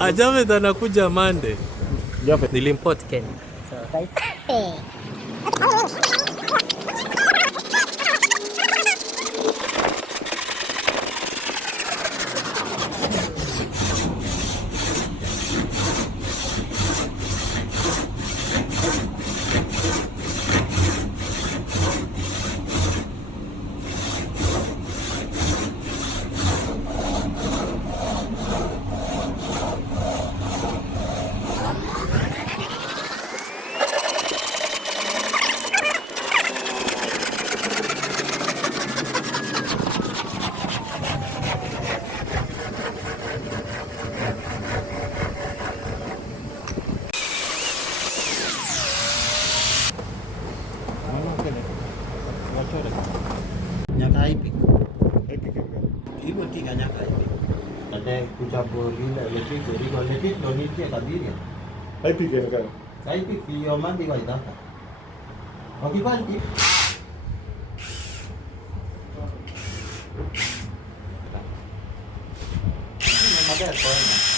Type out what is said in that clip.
Ajave anakuja Monday. Jave. Nilimport Kenya. So. Nyaka ipi. Epic enggak. Ibu tiga nyaka ipi. Ada kucampur gila letik jadi kalau letik donitnya kabir ya. Epic enggak. Saya ipi piyoman di waitaka. Oke pak. Ini ada apa?